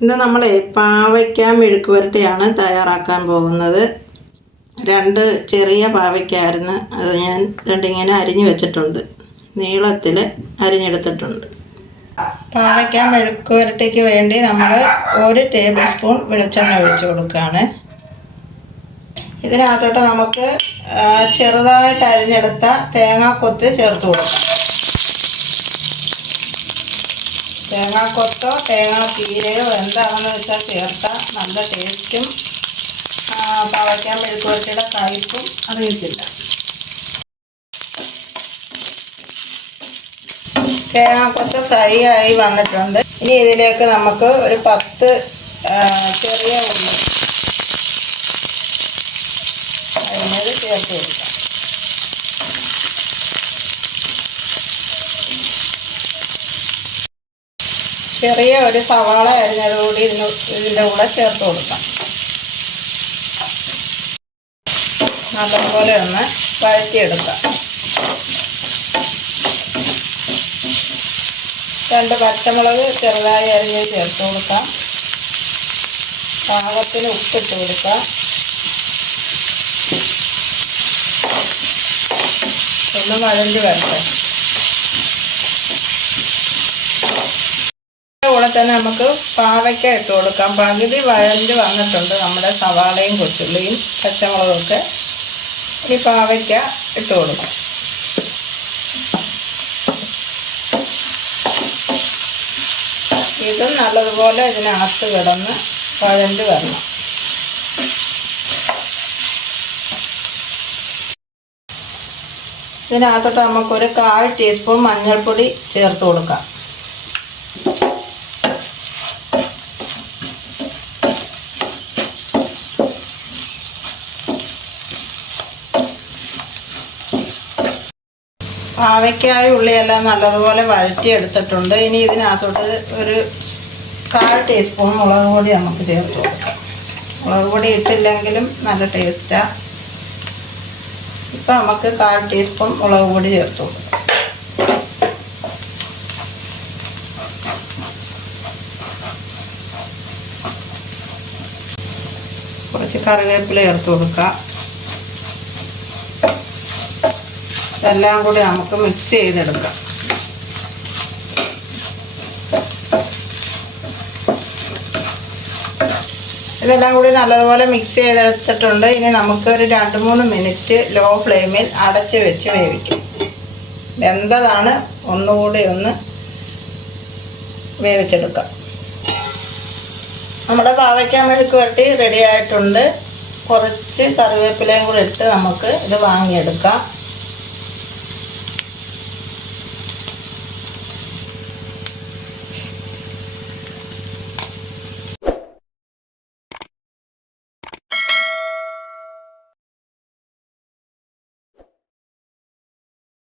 ഇന്ന് നമ്മൾ പാവയ്ക്ക മെഴുക്ക് പുരട്ടിയാണ് തയ്യാറാക്കാൻ പോകുന്നത്. രണ്ട് ചെറിയ പാവയ്ക്കായിരുന്നു. അത് ഞാൻ രണ്ടിങ്ങനെ അരിഞ്ഞു വെച്ചിട്ടുണ്ട്. നീളത്തിൽ അരിഞ്ഞെടുത്തിട്ടുണ്ട്. പാവയ്ക്ക മെഴുക്ക് പുരട്ടിക്ക് വേണ്ടി നമ്മൾ ഒരു ടേബിൾ സ്പൂൺ വെളിച്ചെണ്ണ ഒഴിച്ചു കൊടുക്കുകയാണ്. ഇതിനകത്തോട്ട് നമുക്ക് ചെറുതായിട്ട് അരിഞ്ഞെടുത്ത തേങ്ങാക്കൊത്ത് ചേർത്ത് കൊടുക്കാം. തേങ്ങാക്കൊത്തോ തേങ്ങാ പീരയോ എന്താണെന്ന് വെച്ചാൽ ചേർത്താൽ നല്ല ടേസ്റ്റും പാവയ്ക്കാൻ മെഴുക്കുവരട്ടിയുടെ കയ്പും അറിയത്തില്ല. തേങ്ങാക്കൊത്ത് ഫ്രൈ ആയി വന്നിട്ടുണ്ട്. ഇനി ഇതിലേക്ക് നമുക്ക് ഒരു പത്ത് ചെറിയ ഉള്ളി. അതിനത് ചേർത്ത് കൊടുക്കാം. ചെറിയ ഒരു സവാള അരിഞ്ഞതുകൂടി ഇതിന് ഇതിന്റെ കൂടെ ചേർത്ത് കൊടുക്കാം. നല്ലപോലെ ഒന്ന് വഴറ്റിയെടുക്കാം. രണ്ട് പച്ചമുളക് ചെറുതായി അരിഞ്ഞ് ചേർത്ത് കൊടുക്കാം. പാകത്തിന് ഉപ്പിട്ട് കൊടുക്കാം. ഒന്ന് വഴഞ്ഞ് വരട്ടെ ഇതിന്റെ കൂടെ തന്നെ നമുക്ക് പാവയ്ക്ക ഇട്ട് കൊടുക്കാം. പകുതി വഴഞ്ഞ് വന്നിട്ടുണ്ട് നമ്മുടെ സവാളയും കൊച്ചുള്ളിയും പച്ചമുളകും ഒക്കെ ഇനി പാവയ്ക്ക ഇട്ട് കൊടുക്കാം. ഇതും നല്ലതുപോലെ ഇതിനകത്ത് കിടന്ന് വഴഞ്ഞ് വരണം. ഇതിനകത്തോട്ട് നമുക്കൊരു കാൽ ടീസ്പൂൺ മഞ്ഞൾപ്പൊടി ചേർത്ത് കൊടുക്കാം. പാവയ്ക്കായ ഉള്ളിയെല്ലാം നല്ലതുപോലെ വഴറ്റിയെടുത്തിട്ടുണ്ട്. ഇനി ഇതിനകത്തോട്ട് ഒരു കാൽ ടീസ്പൂൺ മുളക് പൊടി നമുക്ക് ചേർത്ത് കൊടുക്കാം. മുളക് പൊടി ഇട്ടില്ലെങ്കിലും നല്ല ടേസ്റ്റാണ് ഇപ്പം നമുക്ക് കാൽ ടീസ്പൂൺ മുളക് പൊടി ചേർത്ത് കൊടുക്കാം. കുറച്ച് കറിവേപ്പില ചേർത്ത് കൊടുക്കാം. ഇതെല്ലാം കൂടി നമുക്ക് മിക്സ് ചെയ്തെടുക്കാം. ഇതെല്ലാം കൂടി നല്ലതുപോലെ മിക്സ് ചെയ്തെടുത്തിട്ടുണ്ട്. ഇനി നമുക്ക് ഒരു രണ്ട് മൂന്ന് മിനിറ്റ് ലോ ഫ്ലെയിമിൽ അടച്ച് വെച്ച് വേവിക്കും. വെന്തതാണ് ഒന്നുകൂടി ഒന്ന് വേവിച്ചെടുക്കാം. നമ്മുടെ പാവയ്ക്കാൻ മെഴുക്ക് വരട്ടി റെഡി ആയിട്ടുണ്ട്. കുറച്ച് കറിവേപ്പിലയും കൂടി ഇട്ട് നമുക്ക് ഇത് വാങ്ങിയെടുക്കാം.